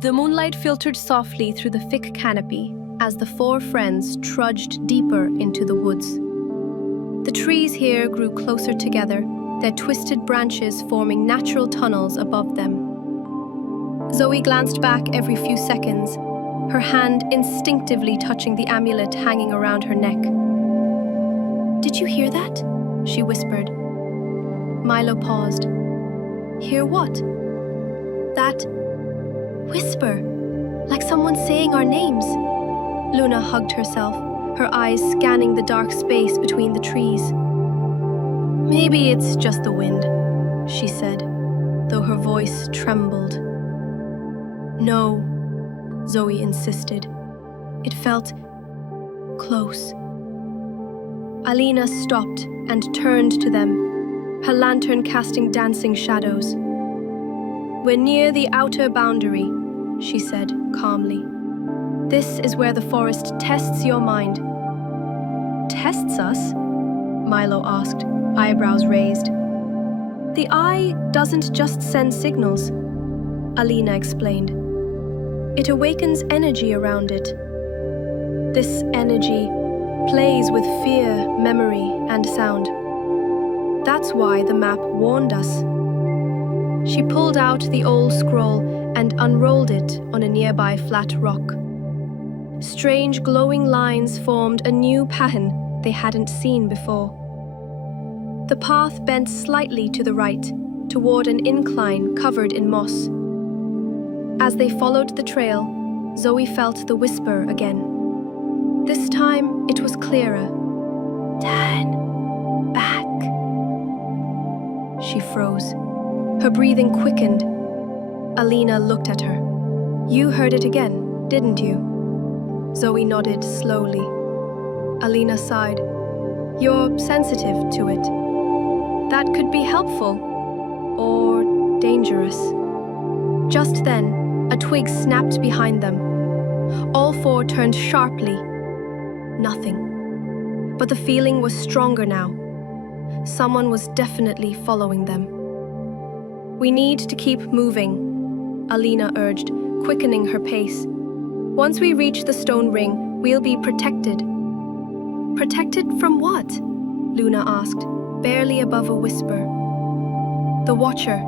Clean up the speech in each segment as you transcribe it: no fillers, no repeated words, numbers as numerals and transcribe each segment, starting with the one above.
The moonlight filtered softly through the thick canopy as the four friends trudged deeper into the woods. The trees here grew closer together, their twisted branches forming natural tunnels above them. Zoe glanced back every few seconds, her hand instinctively touching the amulet hanging around her neck. "Did you hear that?" she whispered. Milo paused. "Hear what?" "That whisper, like someone saying our names." Luna hugged herself, her eyes scanning the dark space between the trees. "Maybe it's just the wind," she said, though her voice trembled. "No," Zoe insisted. It felt close. Alina stopped and turned to them, her lantern casting dancing shadows. "We're near the outer boundary," she said calmly. "This is where the forest tests your mind." "Tests us?" Milo asked, eyebrows raised. "The eye doesn't just send signals," Alina explained. "It awakens energy around it. This energy plays with fear, memory, and sound. That's why the map warned us." She pulled out the old scroll and unrolled it on a nearby flat rock. Strange glowing lines formed a new pattern they hadn't seen before. The path bent slightly to the right, toward an incline covered in moss. As they followed the trail, Zoe felt the whisper again. This time, it was clearer. "Turn back." She froze. Her breathing quickened. Alina looked at her. "You heard it again, didn't you?" Zoe nodded slowly. Alina sighed. "You're sensitive to it. That could be helpful, or dangerous." Just then, a twig snapped behind them. All four turned sharply. Nothing. But the feeling was stronger now. Someone was definitely following them. "We need to keep moving," Alina urged, quickening her pace. "Once we reach the stone ring, we'll be protected." "Protected from what?" Luna asked, barely above a whisper. "The Watcher,"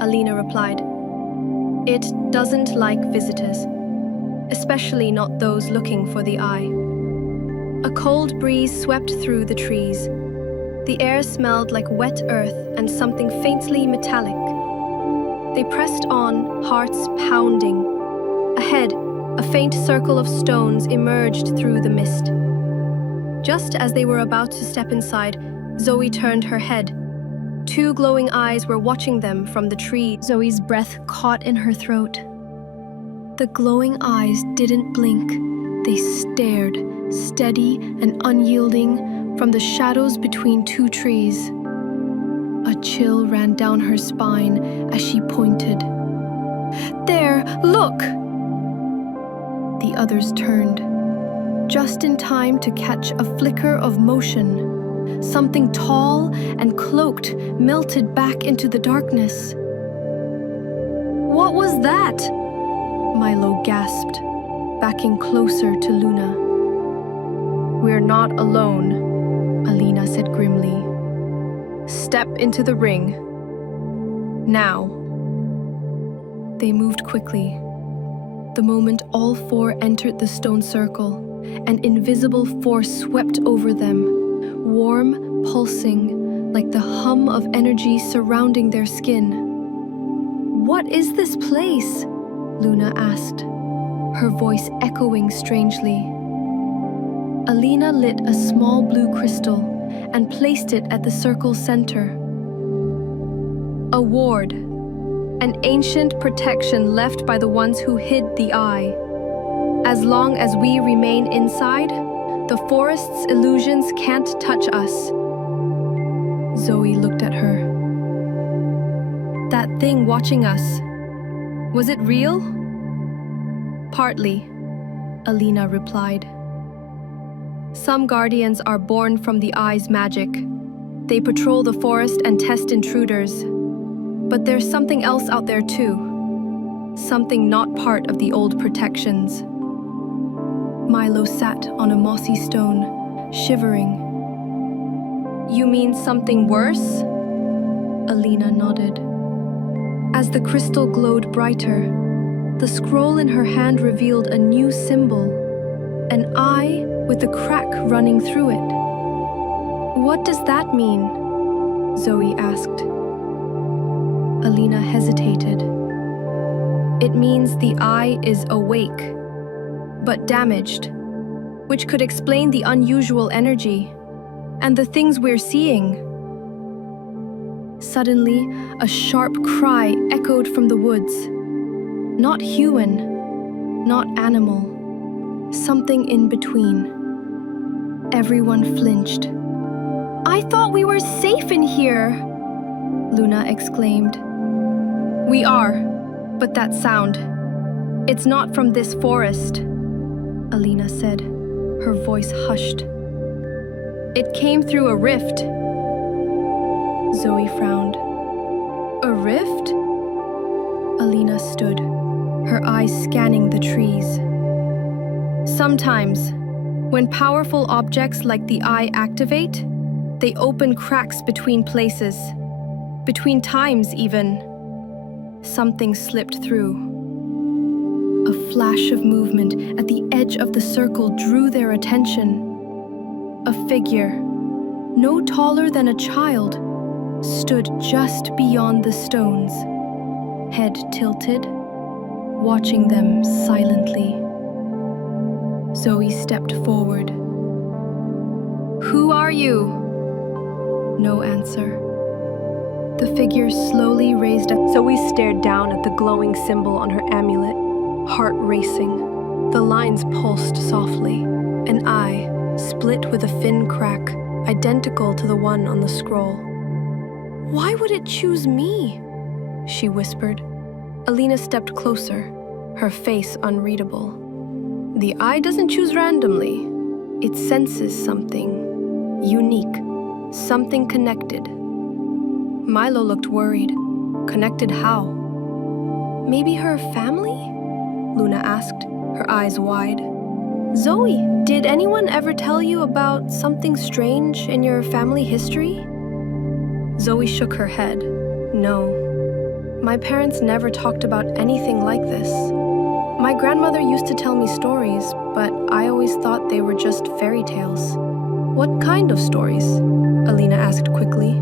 Alina replied. "It doesn't like visitors, especially not those looking for the eye." A cold breeze swept through the trees. The air smelled like wet earth and something faintly metallic. They pressed on, hearts pounding. Ahead, a faint circle of stones emerged through the mist. Just as they were about to step inside, Zoe turned her head. Two glowing eyes were watching them from the tree. Zoe's breath caught in her throat. The glowing eyes didn't blink. They stared, steady and unyielding, from the shadows between two trees. A chill ran down her spine as she pointed. "There, look!" The others turned, just in time to catch a flicker of motion. Something tall and cloaked melted back into the darkness. "What was that?" Milo gasped, backing closer to Luna. "We're not alone," Alina said grimly. "Step into the ring. Now." They moved quickly. The moment all four entered the stone circle, an invisible force swept over them, warm, pulsing, like the hum of energy surrounding their skin. "What is this place?" Luna asked, her voice echoing strangely. Alina lit a small blue crystal and placed it at the circle's center. A ward, an ancient protection left by the ones who hid the eye. As long as we remain inside, the forest's illusions can't touch us. Zoe looked at her. "That thing watching us, was it real?" "Partly," Alina replied. "Some guardians are born from the eye's magic. They patrol the forest and test intruders. But there's something else out there too. something not part of the old protections. Milo sat on a mossy stone, shivering. You mean something worse? Alina nodded. As the crystal glowed brighter, the scroll in her hand revealed a new symbol, an eye with a crack running through it. What does that mean? Zoe asked. Alina hesitated. It means the eye is awake, but damaged, which could explain the unusual energy and the things we're seeing. Suddenly, a sharp cry echoed from the woods. Not human, not animal, something in between. Everyone flinched. I thought we were safe in here, Luna exclaimed. We are, but that sound, it's not from this forest, Alina said, her voice hushed. It came through a rift. Zoe frowned. A rift? Alina stood, her eyes scanning the trees. Sometimes, when powerful objects like the eye activate, they open cracks between places, between times even. Something slipped through. A flash of movement at the edge of the circle drew their attention. A figure, no taller than a child, stood just beyond the stones, head tilted, watching them silently. Zoe stepped forward. Who are you? No answer. The figure slowly raised up. Zoe stared down at the glowing symbol on her amulet, heart racing. The lines pulsed softly, an eye, split with a thin crack, identical to the one on the scroll. Why would it choose me? She whispered. Alina stepped closer, her face unreadable. The eye doesn't choose randomly. It senses something unique, something connected. Milo looked worried. Connected how? Maybe her family? Luna asked, her eyes wide. Zoe, did anyone ever tell you about something strange in your family history? Zoe shook her head. No. My parents never talked about anything like this. My grandmother used to tell me stories, but I always thought they were just fairy tales. What kind of stories? Alina asked quickly.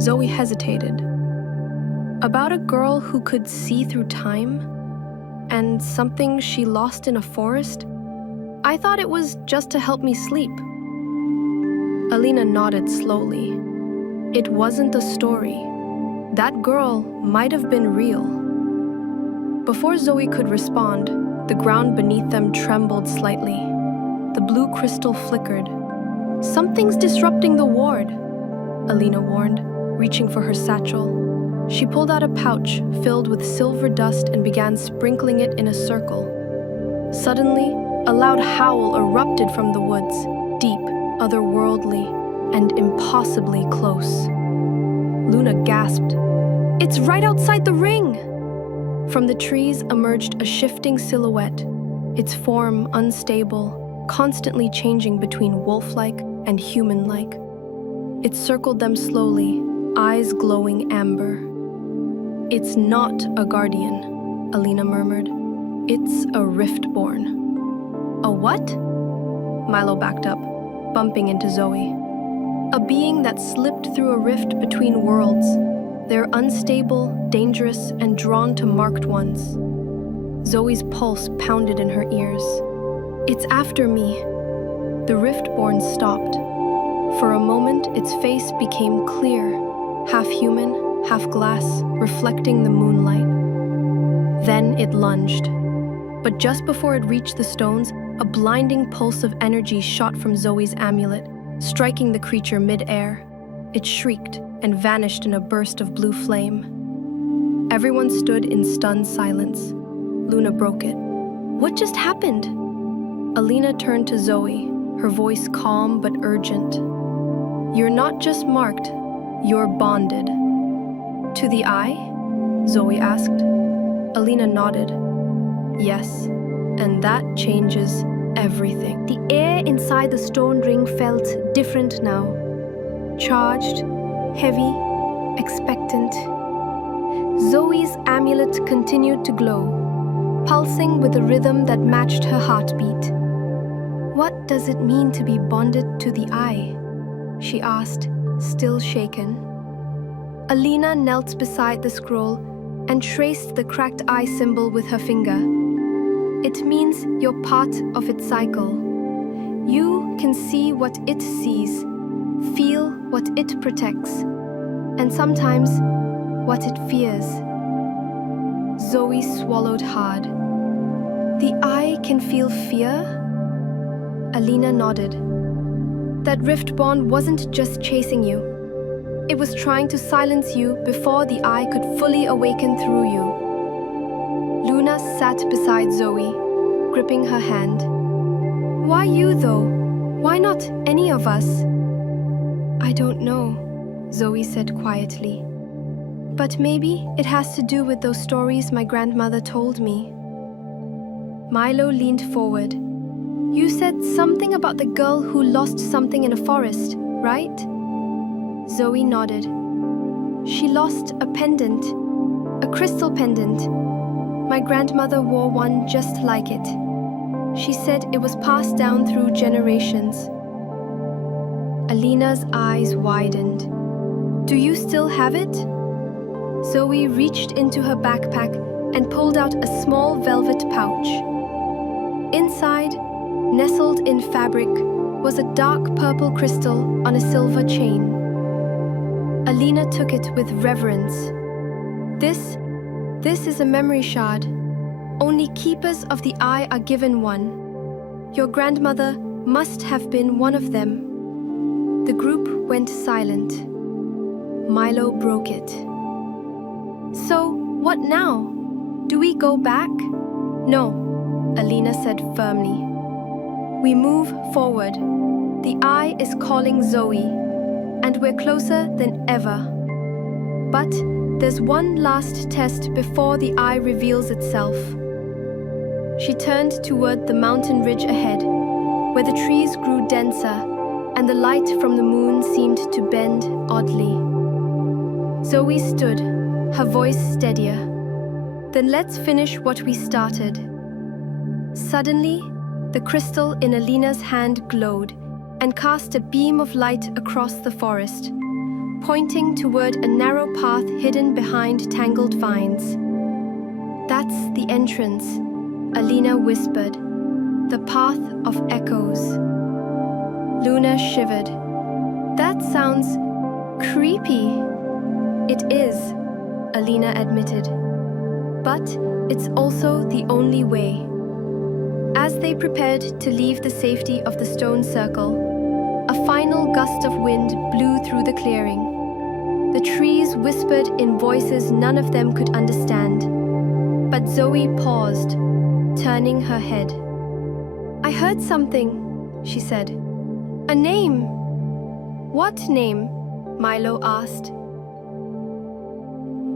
Zoe hesitated. About a girl who could see through time, and something she lost in a forest. I thought it was just to help me sleep. Alina nodded slowly. It wasn't a story. That girl might have been real. Before Zoe could respond, the ground beneath them trembled slightly. The blue crystal flickered. Something's disrupting the ward, Alina warned, reaching for her satchel. She pulled out a pouch filled with silver dust and began sprinkling it in a circle. Suddenly, a loud howl erupted from the woods, deep, otherworldly, and impossibly close. Luna gasped. It's right outside the ring! From the trees emerged a shifting silhouette, its form unstable, constantly changing between wolf-like and human-like. It circled them slowly, eyes glowing amber. It's not a guardian, Alina murmured. It's a riftborn. A what? Milo backed up, bumping into Zoe. A being that slipped through a rift between worlds. They're unstable, dangerous, and drawn to marked ones. Zoe's pulse pounded in her ears. It's after me. The riftborn stopped. For a moment, its face became clear, half human, half glass, reflecting the moonlight. Then it lunged. But just before it reached the stones, a blinding pulse of energy shot from Zoe's amulet, striking the creature mid-air. It shrieked and vanished in a burst of blue flame. Everyone stood in stunned silence. Luna broke it. What just happened? Alina turned to Zoe, her voice calm but urgent. You're not just marked, you're bonded. To the eye? Zoe asked. Alina nodded. Yes, and that changes everything. The air inside the stone ring felt different now. Charged, heavy, expectant. Zoe's amulet continued to glow, pulsing with a rhythm that matched her heartbeat. "What does it mean to be bonded to the eye?" she asked, still shaken. Alina knelt beside the scroll and traced the cracked eye symbol with her finger. "It means you're part of its cycle. You can see what it sees, feel what it protects, and sometimes what it fears." Zoe swallowed hard. "The eye can feel fear?" Alina nodded. "That rift bond wasn't just chasing you. It was trying to silence you before the eye could fully awaken through you." Luna sat beside Zoe, gripping her hand. "Why you though? Why not any of us?" "I don't know," Zoe said quietly. "But maybe it has to do with those stories my grandmother told me." Milo leaned forward. "You said something about the girl who lost something in a forest, right?" Zoe nodded. "She lost a pendant, a crystal pendant. My grandmother wore one just like it. She said it was passed down through generations." Alina's eyes widened. "Do you still have it?" Zoe reached into her backpack and pulled out a small velvet pouch. Inside, nestled in fabric, was a dark purple crystal on a silver chain. Alina took it with reverence. This is a memory shard. Only keepers of the eye are given one. Your grandmother must have been one of them." The group went silent. Milo broke it. "So, what now? Do we go back?" "No," Alina said firmly. "We move forward. The eye is calling Zoe, and we're closer than ever. But there's one last test before the eye reveals itself." She turned toward the mountain ridge ahead, where the trees grew denser and the light from the moon seemed to bend oddly. Zoe stood, her voice steadier. "Then let's finish what we started." Suddenly, the crystal in Alina's hand glowed and cast a beam of light across the forest, pointing toward a narrow path hidden behind tangled vines. "That's the entrance," Alina whispered. "The path of echoes." Luna shivered. "That sounds creepy." "It is," Alina admitted. "But it's also the only way." As they prepared to leave the safety of the stone circle, a final gust of wind blew through the clearing. The trees whispered in voices none of them could understand. But Zoe paused, turning her head. "I heard something," she said. "A name." "What name?" Milo asked.